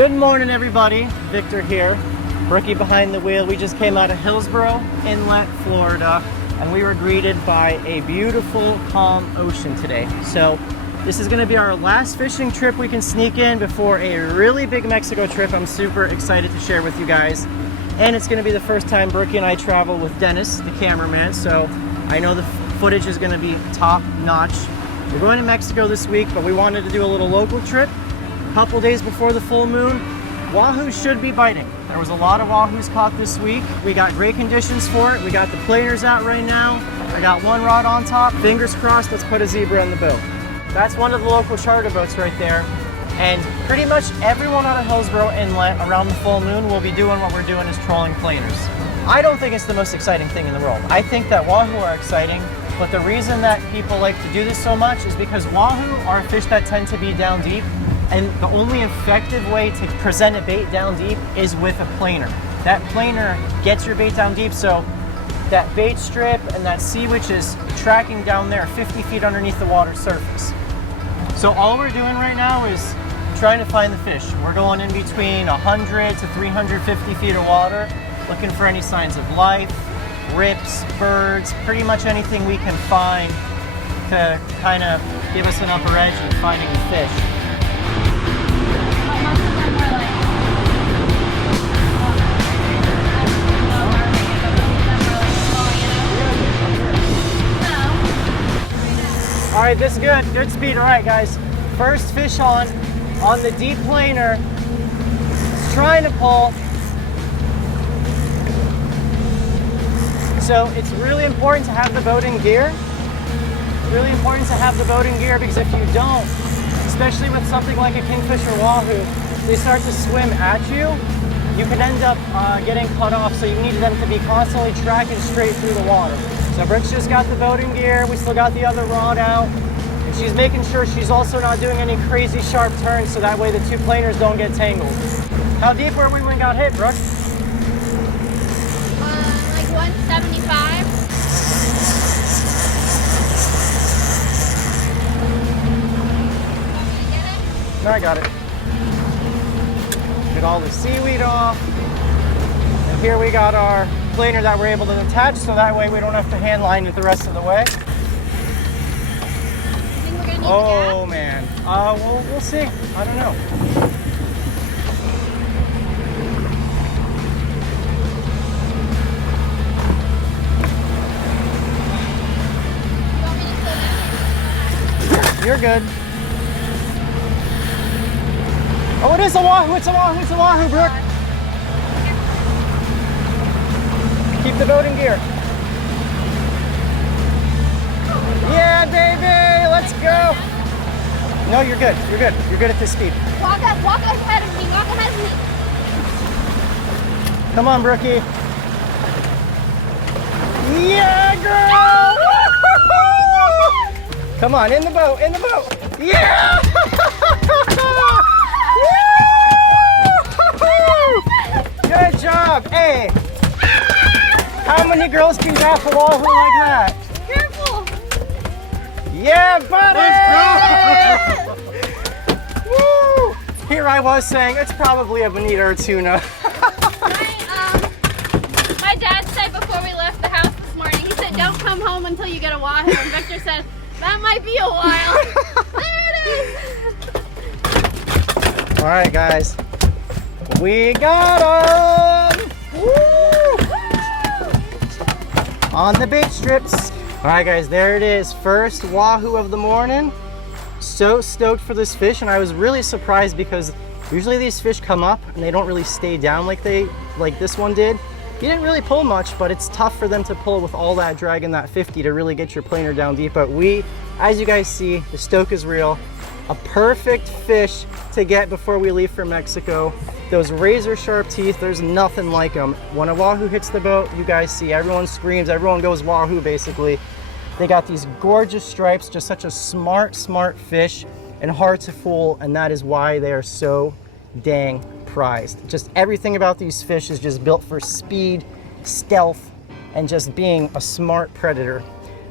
Good morning, everybody. Victor here, rookie behind the wheel. We just came out of Hillsboro Inlet, Florida, and we were greeted by a beautiful, calm ocean today. So this is going to be our last fishing trip we can sneak in before a really big Mexico trip. I'm super excited to share with you guys. And it's going to be the first time Brookie and I travel with Dennis, the cameraman. So I know the footage is going to be top notch. We're going to Mexico this week, but we wanted to do a little local trip. A couple days before the full moon. Wahoo should be biting. There was a lot of wahoos caught this week. We got great conditions for it. We got the planers out right now. I got one rod on top. Fingers crossed, let's put a zebra in the boat. That's one of the local charter boats right there. And pretty much everyone out of Hillsboro Inlet around the full moon will be doing what we're doing, is trolling planers. I don't think it's the most exciting thing in the world. I think that wahoo are exciting, but the reason that people like to do this so much is because wahoo are fish that tend to be down deep. And the only effective way to present a bait down deep is with a planer. That planer gets your bait down deep, so that bait strip and that sea witch is tracking down there 50 feet underneath the water surface. So all we're doing right now is trying to find the fish. We're going in between 100 to 350 feet of water, looking for any signs of life, rips, birds, pretty much anything we can find to kind of give us an upper edge in finding the fish. All right, this is good. Good speed. All right, guys. First fish on the deep planer. It's trying to pull. So it's really important to have the boat in gear. Really important to have the boat in gear, because if you don't, especially with something like a kingfish or wahoo, they start to swim at you. You can end up getting cut off. So you need them to be constantly tracking straight through the water. So Brooke's just got the boat in gear. We still got the other rod out. And she's making sure she's also not doing any crazy sharp turns, so that way the two planers don't get tangled. How deep were we when we got hit, Brooke? Like 175. No, I got it. Get all the seaweed off. And here we got our planer that we're able to attach, so that way we don't have to hand line it the rest of the way. Oh man, we'll see. I don't know. You're good. Oh, it is a wahoo! It's a wahoo! It's a wahoo, Brooke. Keep the boat in gear. Yeah, baby! Let's go! No, you're good. You're good. You're good at this speed. Walk ahead of me. Walk ahead of me. Come on, Brookie. Yeah, girl! Come on, in the boat, in the boat. Yeah! Good job. Hey! How many girls can grab a wahoo like that? Careful. Yeah, buddy! Woo! Here I was saying it's probably a bonita or tuna. My dad said before we left the house this morning, he said, "Don't come home until you get a wahoo." And Victor said, "That might be a while." There it is. All right, guys. We got them! Woo! On the bait strips. All right, guys, there it is. First wahoo of the morning. So stoked for this fish, and I was really surprised because usually these fish come up and they don't really stay down like this one did. He didn't really pull much, but it's tough for them to pull with all that drag in that 50 to really get your planer down deep. But as you guys see, the stoke is real. A perfect fish to get before we leave for Mexico. Those razor sharp teeth, there's nothing like them. When a wahoo hits the boat, you guys see, everyone screams, everyone goes wahoo basically. They got these gorgeous stripes, just such a smart fish and hard to fool, and that is why they are so dang prized. Just everything about these fish is just built for speed, stealth, and just being a smart predator.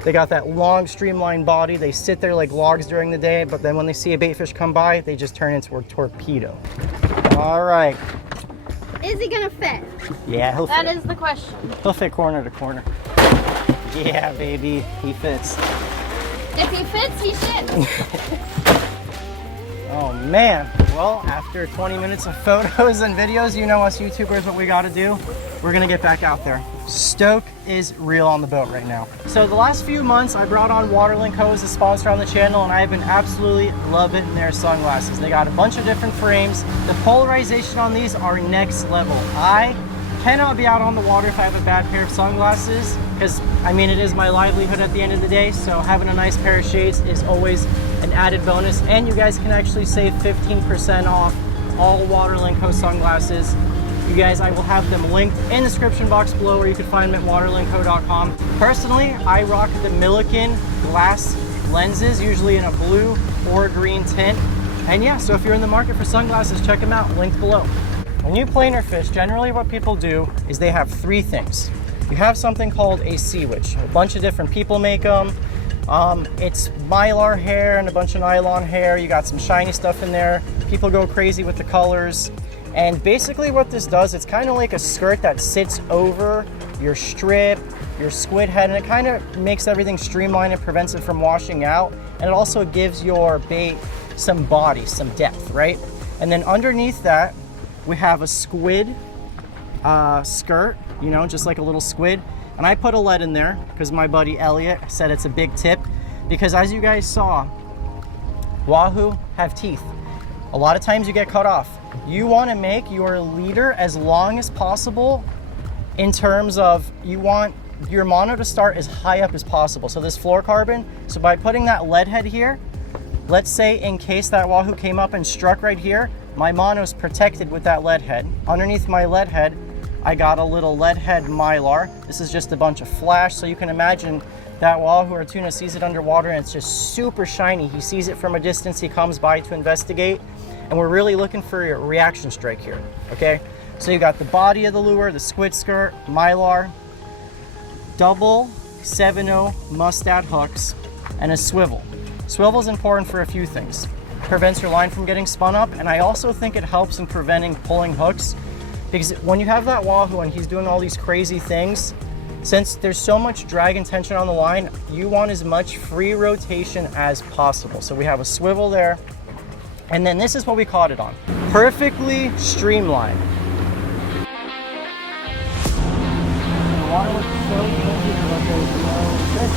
They got that long streamlined body. They sit there like logs during the day, but then when they see a bait fish come by, they just turn into a torpedo. All right. Is he gonna fit? Yeah, he'll fit. That is the question. He'll fit corner to corner. Yeah, baby, he fits. If he fits, he shits. Oh man, well, after 20 minutes of photos and videos, you know us YouTubers what we gotta do. We're gonna get back out there. Stoke is real on the boat right now. So the last few months, I brought on Waterland Co. as a sponsor on the channel, and I have been absolutely loving their sunglasses. They got a bunch of different frames. The polarization on these are next level. I cannot be out on the water if I have a bad pair of sunglasses, because I mean, it is my livelihood at the end of the day, so having a nice pair of shades is always an added bonus. And you guys can actually save 15% off all Waterland Co. sunglasses. You guys, I will have them linked in the description box below, or you can find them at waterlandco.com. Personally, I rock the Milliken glass lenses, usually in a blue or green tint. And yeah, so if you're in the market for sunglasses, check them out, linked below. When you planer fish, generally what people do is they have three things. You have something called a sea witch. A bunch of different people make them. It's mylar hair and a bunch of nylon hair. You got some shiny stuff in there. People go crazy with the colors. And basically what this does, it's kind of like a skirt that sits over your strip, your squid head, and it kind of makes everything streamlined and prevents it from washing out. And it also gives your bait some body, some depth, right? And then underneath that, we have a squid skirt, you know, just like a little squid. And I put a lead in there because my buddy Elliot said it's a big tip, because as you guys saw, Wahoo have teeth. A lot of times you get cut off. You want to make your leader as long as possible, in terms of you want your mono to start as high up as possible. So this fluorocarbon, so by putting that lead head here, let's say in case that Wahoo came up and struck right here, my mono is protected with that lead head. Underneath my lead head, I got a little lead head mylar. This is just a bunch of flash, so you can imagine that Wahoo or tuna sees it underwater and it's just super shiny. He sees it from a distance, he comes by to investigate, and we're really looking for a reaction strike here, okay? So you got the body of the lure, the squid skirt, mylar, double 7/0 mustad hooks, and a swivel. Swivel is important for a few things. Prevents your line from getting spun up, and I also think it helps in preventing pulling hooks, because when you have that Wahoo and he's doing all these crazy things, since there's so much drag and tension on the line, you want as much free rotation as possible. So we have a swivel there, and then this is what we caught it on. Perfectly streamlined. The water looks so good, but there's no fish.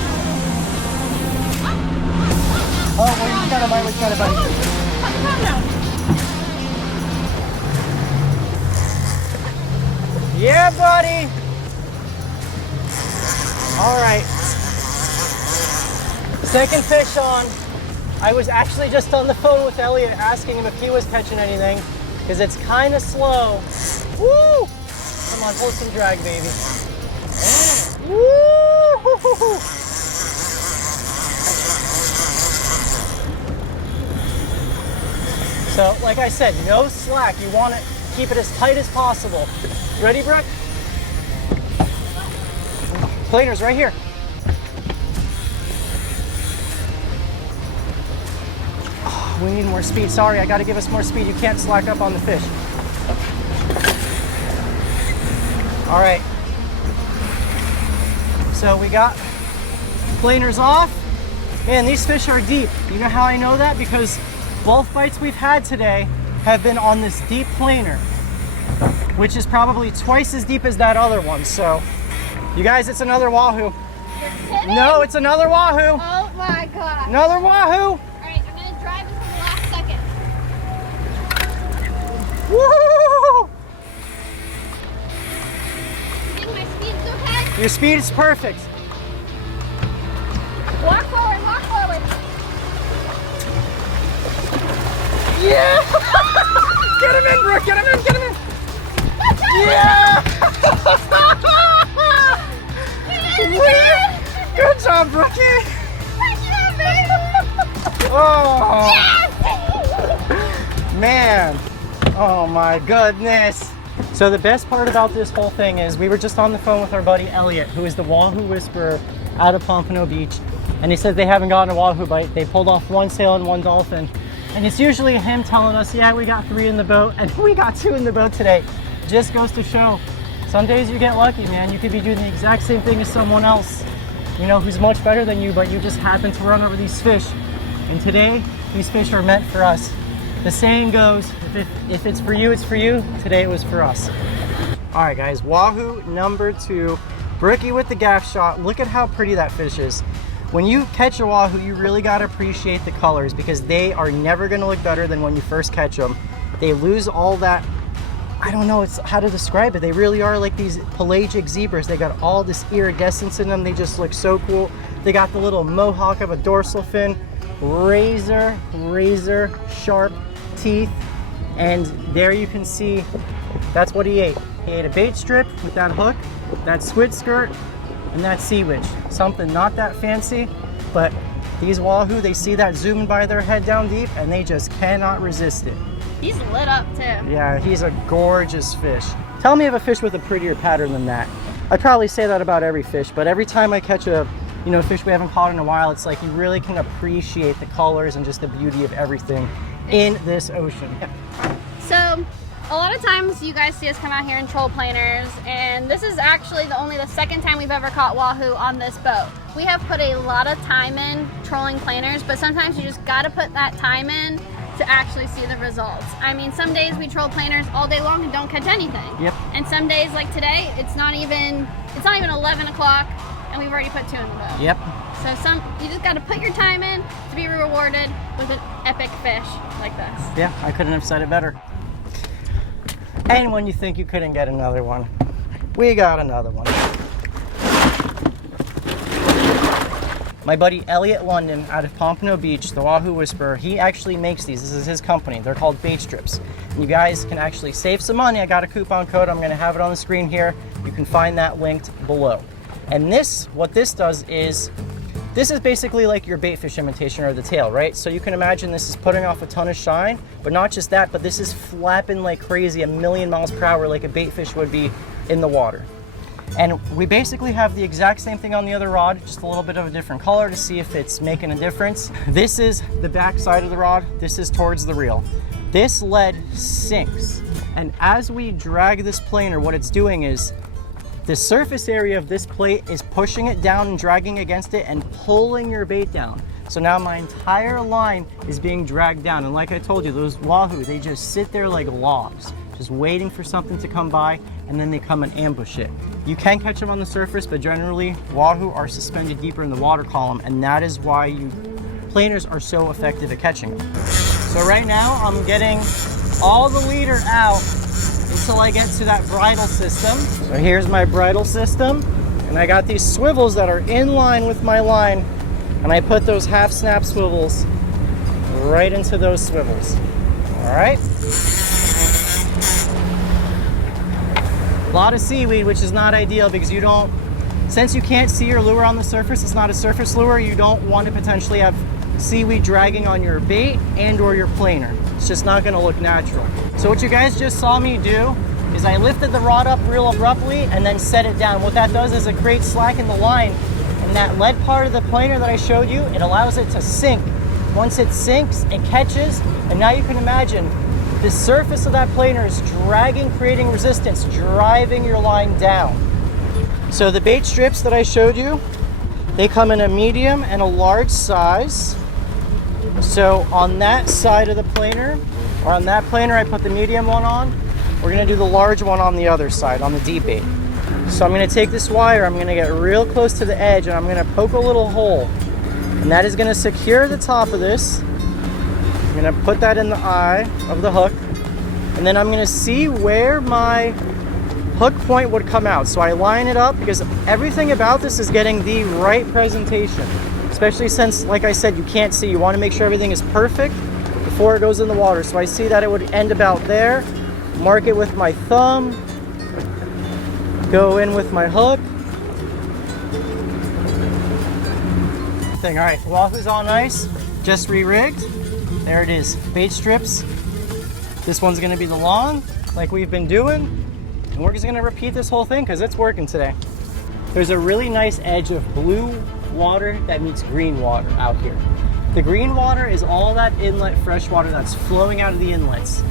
Oh, well, you got a bite, we got a bite. Yeah, buddy. All right. Second fish on. I was actually just on the phone with Elliot asking him if he was catching anything, because it's kind of slow. Woo! Come on, pull some drag, baby. Woo! So, like I said, no slack. You want to keep it as tight as possible. Ready, Brooke? Planer's right here. Oh, we need more speed. Sorry, I got to give us more speed. You can't slack up on the fish. All right. So we got planers off. Man, these fish are deep. You know how I know that? Because both bites we've had today have been on this deep planer, which is probably twice as deep as that other one. So, you guys, it's another Wahoo. You're kidding? No, it's another Wahoo. Oh my god. Another Wahoo. All right, I'm gonna drive this in the last second. Woo! You think my speed's okay? Your speed is perfect. Walk forward, walk forward. Yeah! Get him in, Brooke. Get him in. Get him in. Yeah! Good job, Brookie. Oh, man. Oh my goodness. So the best part about this whole thing is we were just on the phone with our buddy Elliot, who is the Wahoo Whisperer out of Pompano Beach. And he said they haven't gotten a Wahoo bite. They pulled off one sail and one dolphin. And it's usually him telling us, yeah, we got 3 in the boat, and we got 2 in the boat today. Just goes to show, some days you get lucky, man. You could be doing the exact same thing as someone else, you know, who's much better than you, but you just happen to run over these fish. And today, these fish are meant for us. The saying goes, if it's for you, it's for you. Today it was for us. All right, guys, Wahoo number 2, Brookie with the gaff shot. Look at how pretty that fish is. When you catch a Wahoo, you really gotta appreciate the colors because they are never gonna look better than when you first catch them. They lose all that, I don't know how to describe it. They really are like these pelagic zebras. They got all this iridescence in them. They just look so cool. They got the little mohawk of a dorsal fin, razor sharp teeth. And there you can see, that's what he ate. He ate a bait strip with that hook, that squid skirt, and that sea witch. Something not that fancy, but these Wahoo, they see that zooming by their head down deep and they just cannot resist it. He's lit up too. Yeah, he's a gorgeous fish. Tell me of a fish with a prettier pattern than that. I'd probably say that about every fish, but every time I catch a fish we haven't caught in a while, it's like you really can appreciate the colors and just the beauty of everything in this ocean. So a lot of times you guys see us come out here in troll planers, and this is actually only the second time we've ever caught Wahoo on this boat. We have put a lot of time in trolling planers, but sometimes you just gotta put that time in to actually see the results. I mean, some days we troll planers all day long and don't catch anything. Yep. And some days like today, it's not even 11 o'clock and we've already put 2 in the boat. Yep. So you just gotta put your time in to be rewarded with an epic fish like this. Yeah, I couldn't have said it better. And when you think you couldn't get another one, we got another one. My buddy Elliot London out of Pompano Beach, the Wahoo Whisperer, he actually makes these. This is his company. They're called bait strips. And you guys can actually save some money. I got a coupon code. I'm gonna have it on the screen here. You can find that linked below. And what this does is, this is basically like your bait fish imitation or the tail, right? So you can imagine this is putting off a ton of shine, but not just that, but this is flapping like crazy, 1,000,000 miles per hour like a bait fish would be in the water. And we basically have the exact same thing on the other rod, just a little bit of a different color to see if it's making a difference. This is the back side of the rod. This is towards the reel. This lead sinks. And as we drag this planer, what it's doing is the surface area of this plate is pushing it down and dragging against it and pulling your bait down. So now my entire line is being dragged down. And like I told you, those Wahoo, they just sit there like logs, just waiting for something to come by, and then they come and ambush it. You can catch them on the surface, but generally Wahoo are suspended deeper in the water column, and that is why planers are so effective at catching them. So right now I'm getting all the leader out until I get to that bridle system. So here's my bridle system, and I got these swivels that are in line with my line, and I put those half snap swivels right into those swivels. All right. A lot of seaweed, which is not ideal because since you can't see your lure on the surface, it's not a surface lure, you don't want to potentially have seaweed dragging on your bait and or your planer. It's just not gonna look natural. So what you guys just saw me do is I lifted the rod up real abruptly and then set it down. What that does is it creates slack in the line, and that lead part of the planer that I showed you, it allows it to sink. Once it sinks, it catches, and now you can imagine the surface of that planer is dragging, creating resistance, driving your line down. So the bait strips that I showed you, they come in a medium and a large size. So on that side of the planer, or on that planer, I put the medium one on. We're gonna do the large one on the other side, on the deep bait. So I'm gonna take this wire, I'm gonna get real close to the edge, and I'm gonna poke a little hole. And that is gonna secure the top of this. I'm gonna put that in the eye of the hook, and then I'm gonna see where my hook point would come out. So I line it up because everything about this is getting the right presentation, especially since, like I said, you can't see. You wanna make sure everything is perfect before it goes in the water. So I see that it would end about there, mark it with my thumb, go in with my hook. All right, Wahoo's all nice, just re-rigged. There it is, bait strips. This one's gonna be the long, like we've been doing, and we're just gonna repeat this whole thing because it's working today. There's a really nice edge of blue water that meets green water out here. The green water is all that inlet fresh water that's flowing out of the inlets.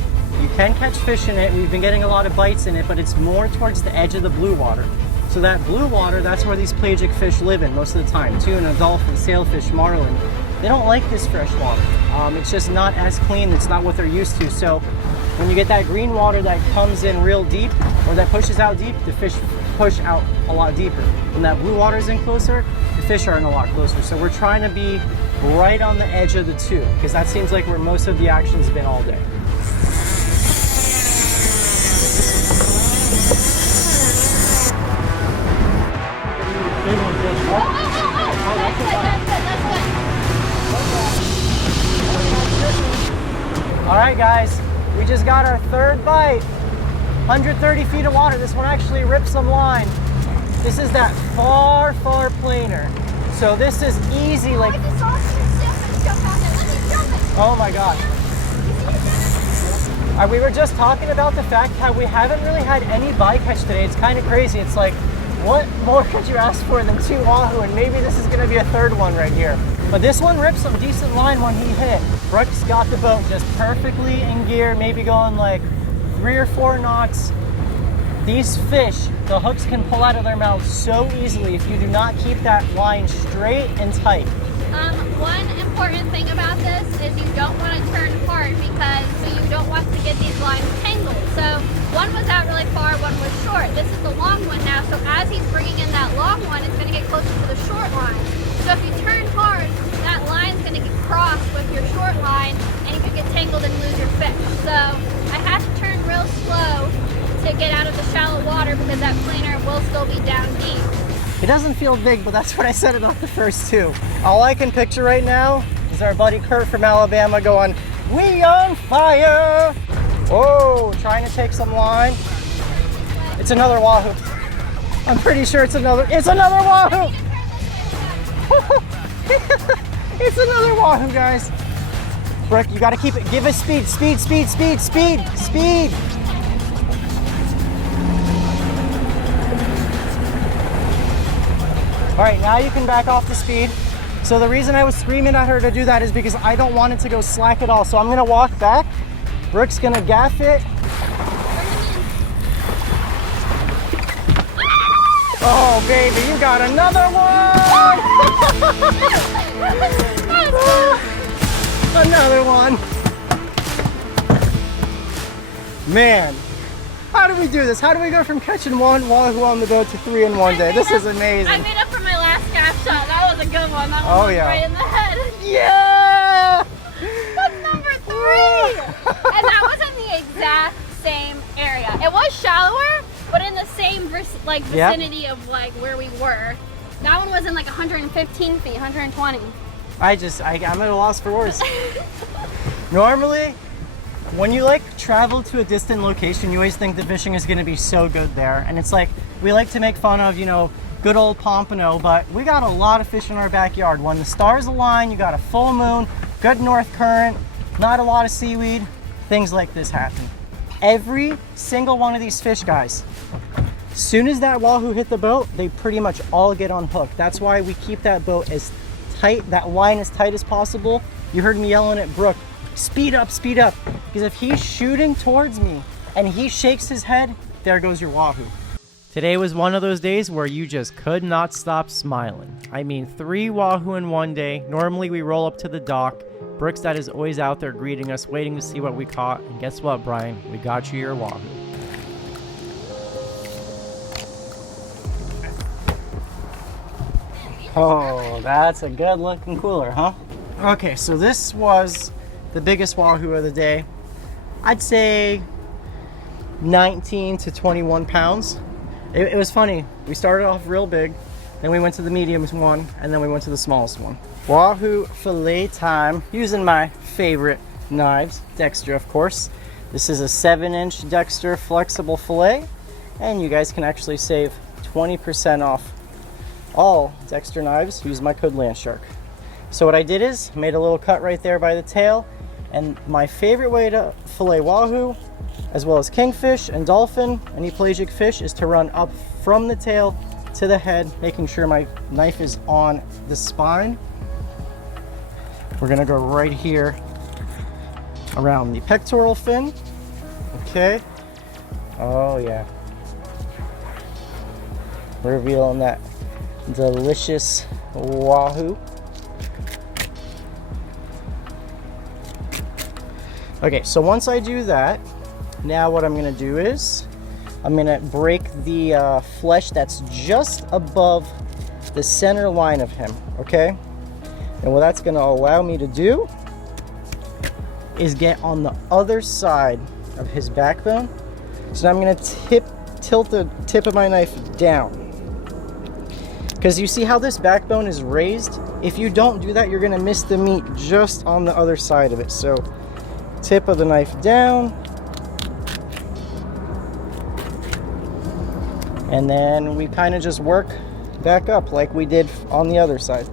You can catch fish in it. We've been getting a lot of bites in it, but it's more towards the edge of the blue water. So that blue water, that's where these pelagic fish live in most of the time. Tuna, dolphin, sailfish, marlin. They don't like this fresh water. It's just not as clean. It's not what they're used to. So when you get that green water that comes in real deep, or that pushes out deep, the fish push out a lot deeper. When that blue water is in closer, the fish are in a lot closer. So we're trying to be right on the edge of the two, because that seems like where most of the action's been all day. All right, guys, we just got our third bite. 130 feet of water. This one actually ripped some line. This is that far, far planer. So this is easy. Like, oh my gosh. We were just talking about the fact how we haven't really had any bycatch today. It's kind of crazy. It's like, what more could you ask for than 2 wahoo? And maybe this is going to be a third one right here. But this one ripped some decent line when he hit. Brooks got the boat just perfectly in gear, maybe going like 3 or 4 knots. These fish, the hooks can pull out of their mouths so easily if you do not keep that line straight and tight. One important thing about this is you don't want to turn hard, because you don't want to get these lines tangled. So one was out really far, one was short. This is the long one now, so as he's bringing in that long one, it's going to get closer to the short line. So if you turn hard, that line's going to get crossed with your short line, and you could get tangled and lose your fish. So I had to turn real slow to get out of the shallow water, because that planer will still be down deep. It doesn't feel big, but that's what I said about the first 2. All I can picture right now is our buddy Kurt from Alabama going, "We on fire!" Oh, trying to take some line. It's another wahoo. I'm pretty sure it's another wahoo. It's another wahoo, guys. Brooke, you gotta keep it. Give us speed, speed, speed, speed, speed, speed. All right, now you can back off the speed. So the reason I was screaming at her to do that is because I don't want it to go slack at all. So I'm gonna walk back. Brooke's gonna gaff it. Oh, baby, you got another one! Another one. Man, how do we do this? How do we go from catching 1 wahoo on the boat to 3 in one day? This is amazing. I made up for my last cast shot. That was a good one. That one was right in the head. Yeah! That's number 3! And that was in the exact same area. It was shallower, but in the same vicinity of like where we were. That one was in like 115 feet, 120. I'm at a loss for words. Normally, when you like travel to a distant location, you always think the fishing is going to be so good there. And it's like, we like to make fun of, you know, good old Pompano, but we got a lot of fish in our backyard. When the stars align, you got a full moon, good north current, not a lot of seaweed, things like this happen. Every single one of these fish, guys, as soon as that wahoo hit the boat, they pretty much all get on hook. That's why we keep that boat as tight, that line as tight as possible. You heard me yelling at Brooke, speed up, speed up. Because if he's shooting towards me and he shakes his head, there goes your wahoo. Today was one of those days where you just could not stop smiling. I mean, 3 wahoo in one day. Normally we roll up to the dock. Brooks Dad is always out there greeting us, waiting to see what we caught. And guess what, Brian? We got you your wahoo. Oh, that's a good looking cooler, huh? Okay, so this was the biggest wahoo of the day. I'd say 19 to 21 pounds. It was funny. We started off real big, then we went to the medium one, and then we went to the smallest one. Wahoo fillet time, using my favorite knives, Dexter of course. This is a 7-inch Dexter flexible fillet, and you guys can actually save 20% off all Dexter knives. Use my code Landshark. So what I did is made a little cut right there by the tail, and my favorite way to fillet wahoo, as well as kingfish and dolphin, any pelagic fish, is to run up from the tail to the head, making sure my knife is on the spine. We're gonna go right here around the pectoral fin. Okay. Oh yeah. Revealing that delicious wahoo. Okay, so once I do that, now what I'm gonna do is I'm gonna break the flesh that's just above the center line of him, okay? And what that's gonna allow me to do is get on the other side of his backbone. So now I'm gonna tilt the tip of my knife down. Because you see how this backbone is raised? If you don't do that, you're gonna miss the meat just on the other side of it. So tip of the knife down. And then we kind of just work back up like we did on the other side.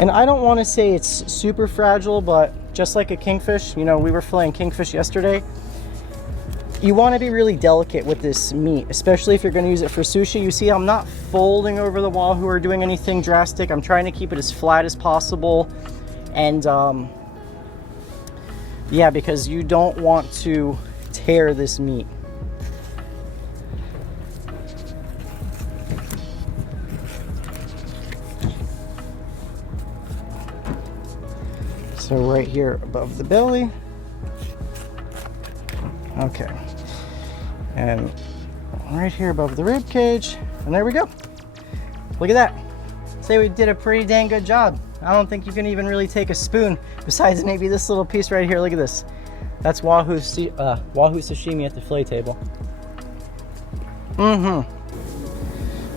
And I don't want to say it's super fragile, but just like a kingfish, you know, we were filleting kingfish yesterday. You want to be really delicate with this meat, especially if you're going to use it for sushi. You see, I'm not folding over the wahoo or doing anything drastic. I'm trying to keep it as flat as possible. And yeah, because you don't want to tear this meat. So right here above the belly. Okay. And right here above the rib cage. And there we go. Look at that. Say we did a pretty dang good job. I don't think you can even really take a spoon besides maybe this little piece right here. Look at this. That's wahoo sashimi at the fillet table.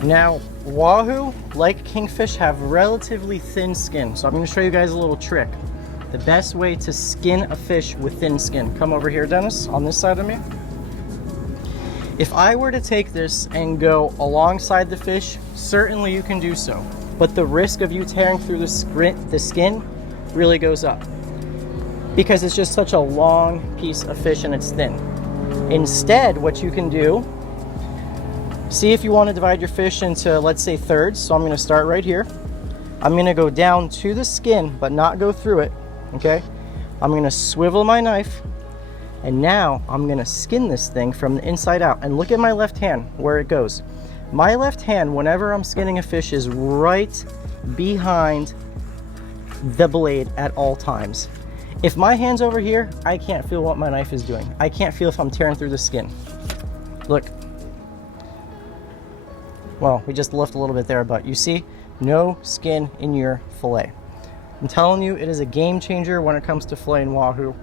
Now, wahoo, like kingfish, have relatively thin skin. So I'm going to show you guys a little trick. The best way to skin a fish with thin skin. Come over here, Dennis, on this side of me. If I were to take this and go alongside the fish, certainly you can do so. But the risk of you tearing through the skin really goes up. Because it's just such a long piece of fish and it's thin. Instead, what you can do, see if you want to divide your fish into, let's say, thirds. So I'm going to start right here. I'm going to go down to the skin, but not go through it. Okay, I'm going to swivel my knife, and now I'm going to skin this thing from the inside out. And look at my left hand, where it goes. My left hand, whenever I'm skinning a fish, is right behind the blade at all times. If my hand's over here, I can't feel what my knife is doing. I can't feel if I'm tearing through the skin. Look. Well, we just lift a little bit there, but you see, no skin in your fillet. I'm telling you, it is a game changer when it comes to filleting wahoo.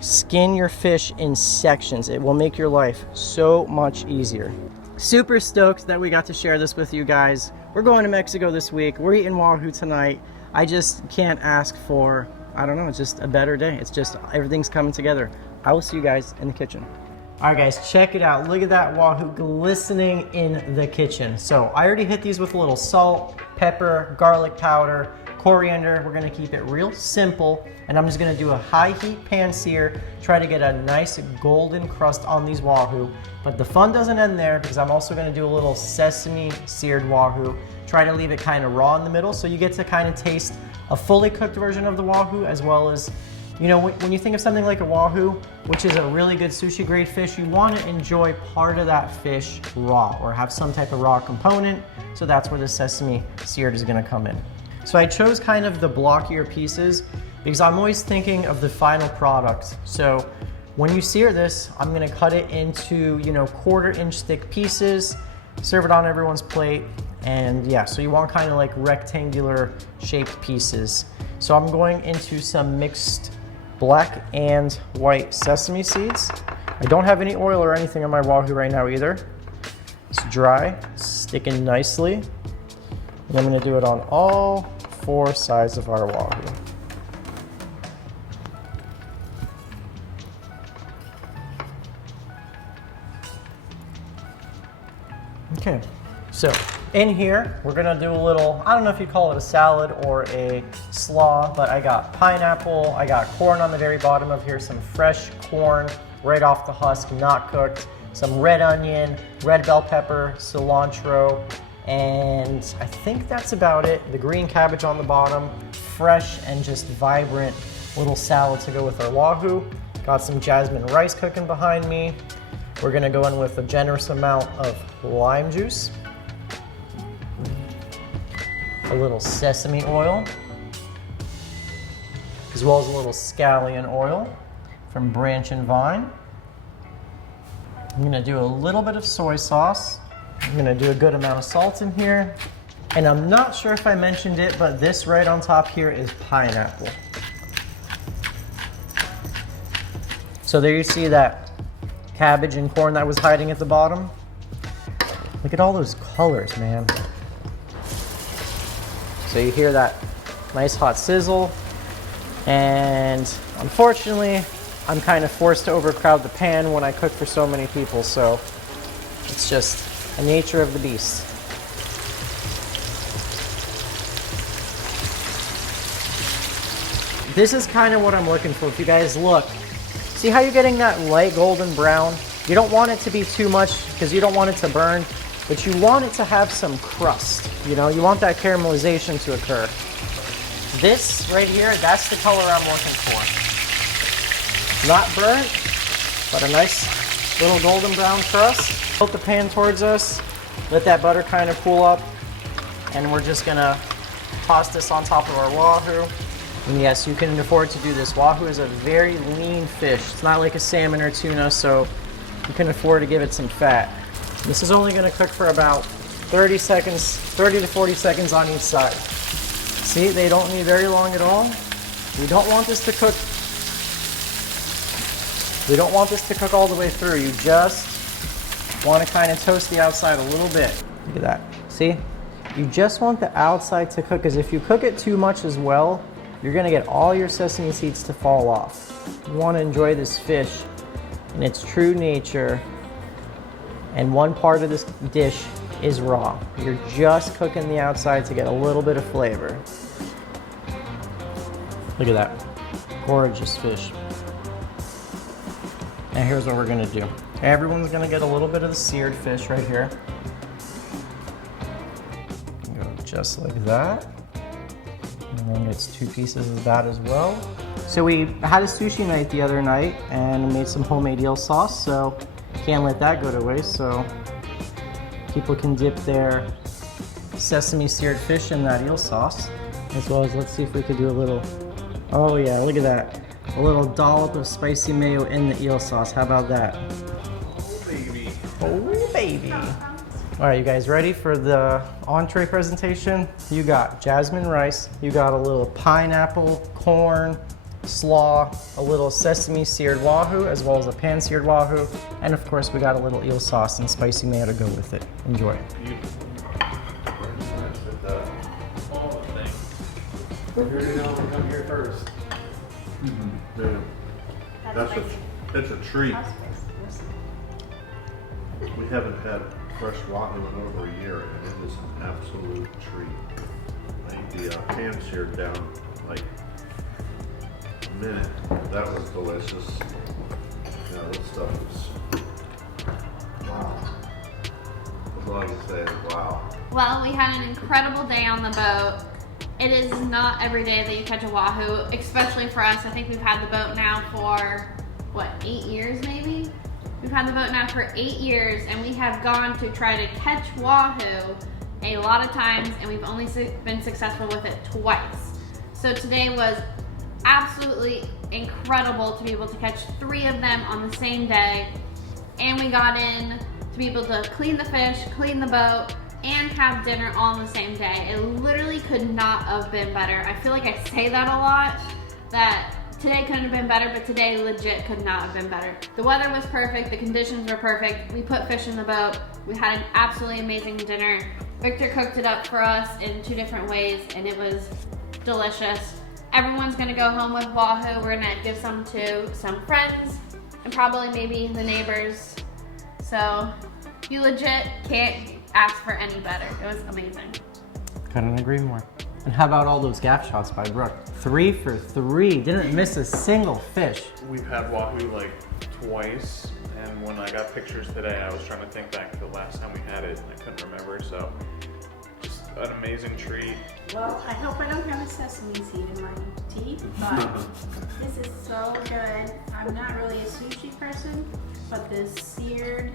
Skin your fish in sections. It will make your life so much easier. Super stoked that we got to share this with you guys. We're going to Mexico this week. We're eating wahoo tonight. I just can't ask for, I don't know, it's just a better day. It's just everything's coming together. I will see you guys in the kitchen. All right, guys, check it out. Look at that wahoo glistening in the kitchen. So I already hit these with a little salt, pepper, garlic powder, coriander. We're gonna keep it real simple, and I'm just gonna do a high heat pan sear, try to get a nice golden crust on these wahoo. But the fun doesn't end there, because I'm also gonna do a little sesame seared wahoo. Try to leave it kind of raw in the middle, so you get to kind of taste a fully cooked version of the wahoo, as well as, you know, when you think of something like a wahoo, which is a really good sushi grade fish, you want to enjoy part of that fish raw, or have some type of raw component. So that's where the sesame seared is going to come in. So I chose kind of the blockier pieces because I'm always thinking of the final product. So when you sear this, I'm going to cut it into, you know, 1/4 inch thick pieces, serve it on everyone's plate. And yeah, so you want kind of like rectangular shaped pieces. So I'm going into some mixed black and white sesame seeds. I don't have any oil or anything on my wahoo right now either. It's dry, sticking nicely. And I'm gonna do it on all 4 sides of our wahoo. Okay, so in here, we're gonna do a little, I don't know if you call it a salad or a slaw, but I got pineapple, I got corn on the very bottom of here, some fresh corn right off the husk, not cooked, some red onion, red bell pepper, cilantro, And I think that's about it. The green cabbage on the bottom, fresh and just vibrant little salad to go with our Wahoo. Got some jasmine rice cooking behind me. We're gonna go in with a generous amount of lime juice, a little sesame oil, as well as a little scallion oil from Branch and Vine. I'm gonna do a little bit of soy sauce. I'm gonna do a good amount of salt in here. And I'm not sure if I mentioned it, but this right on top here is pineapple. So there you see that cabbage and corn that was hiding at the bottom. Look at all those colors, man. So you hear that nice hot sizzle. And unfortunately, I'm kind of forced to overcrowd the pan when I cook for so many people, so it's just the nature of the beast. This is kind of what I'm looking for. If you guys look, see how you're getting that light golden brown? You don't want it to be too much because you don't want it to burn, but you want it to have some crust. You know, you want that caramelization to occur. This right here, that's the color I'm looking for. Not burnt, but a nice little golden brown crust. Tilt the pan towards us, let that butter kind of cool up, and we're just gonna toss this on top of our Wahoo. And yes, you can afford to do this. Wahoo is a very lean fish. It's not like a salmon or tuna, so you can afford to give it some fat. This is only gonna cook for about 30 seconds, 30 to 40 seconds on each side. See, they don't need very long at all. We don't want this to cook. We don't want this to cook all the way through. You just want to kind of toast the outside a little bit. Look at that. See? You just want the outside to cook, because if you cook it too much as well, you're going to get all your sesame seeds to fall off. You want to enjoy this fish in its true nature, and one part of this dish is raw. You're just cooking the outside to get a little bit of flavor. Look at that. Gorgeous fish. Now here's what we're gonna do. Everyone's gonna get a little bit of the seared fish right here. Go just like that. And then gets 2 pieces of that as well. So we had a sushi night the other night and made some homemade eel sauce, so can't let that go to waste. So people can dip their sesame seared fish in that eel sauce. As well as, let's see if we could do a little, oh yeah, look at that. A little dollop of spicy mayo in the eel sauce. How about that? Oh, baby. Oh, baby. All right, you guys ready for the entree presentation? You got jasmine rice, you got a little pineapple, corn, slaw, a little sesame seared Wahoo, as well as a pan seared Wahoo, and of course we got a little eel sauce and spicy mayo to go with it. Enjoy. Come here first. It's a treat. We haven't had fresh Wahoo in over a year, and it is an absolute treat. I ate the pan seared down like a minute. That was delicious. Yeah, this stuff is wow. That's all I can say is wow. Well, we had an incredible day on the boat. It is not every day that you catch a Wahoo, especially for us. I think we've had the boat now for, what, 8 years maybe? We've had the boat now for 8 years, and we have gone to try to catch Wahoo a lot of times, and we've only been successful with it twice. So today was absolutely incredible to be able to catch 3 of them on the same day, and we got in to be able to clean the fish, clean the boat, and have dinner all on the same day. It literally could not have been better. I feel like I say that a lot, that today couldn't have been better, but today legit could not have been better. The weather was perfect, the conditions were perfect, we put fish in the boat, we had an absolutely amazing dinner. Victor cooked it up for us in 2 different ways, and it was delicious. Everyone's gonna go home with Wahoo. We're gonna give some to some friends, and probably maybe the neighbors. So you legit can't ask for any better. It was amazing. Couldn't agree more. And how about all those gaff shots by Brooke? 3 for 3. Didn't miss a single fish. We've had Wahoo like twice, and when I got pictures today, I was trying to think back to the last time we had it, and I couldn't remember. So an amazing treat. Well, I hope I don't have a sesame seed in my teeth, but this is so good. I'm not really a sushi person, but this seared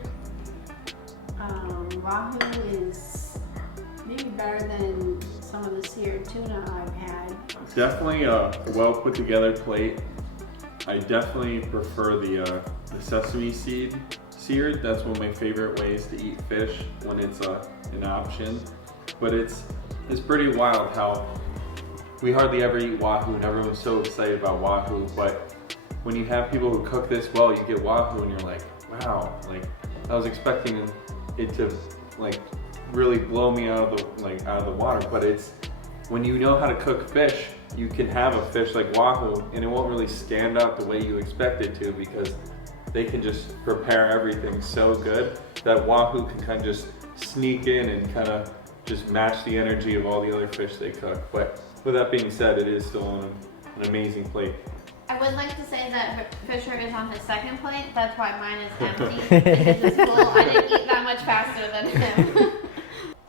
Wahoo is maybe better than some of the seared tuna I've had. Definitely a well put together plate. I definitely prefer the sesame seed seared. That's one of my favorite ways to eat fish when it's an option. But it's pretty wild how we hardly ever eat Wahoo and everyone's so excited about Wahoo. But when you have people who cook this well, you get Wahoo and you're like, wow, like I was expecting it to like really blow me out of the water. But it's when you know how to cook fish, you can have a fish like Wahoo and it won't really stand out the way you expect it to, because they can just prepare everything so good that Wahoo can kind of just sneak in and kind of just match the energy of all the other fish they cook. But with that being said, it is still an amazing plate. I would like to say that Fisher is on his second plate. That's why mine is empty, because it's full. I didn't eat that much faster than him.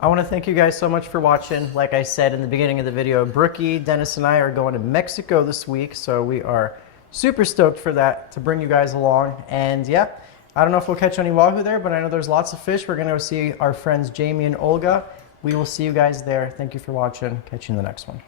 I want to thank you guys so much for watching. Like I said in the beginning of the video, Brookie, Dennis, and I are going to Mexico this week, so we are super stoked for that, to bring you guys along. And yeah, I don't know if we'll catch any Wahoo there, but I know there's lots of fish. We're going to go see our friends Jamie and Olga. We will see you guys there. Thank you for watching. Catch you in the next one.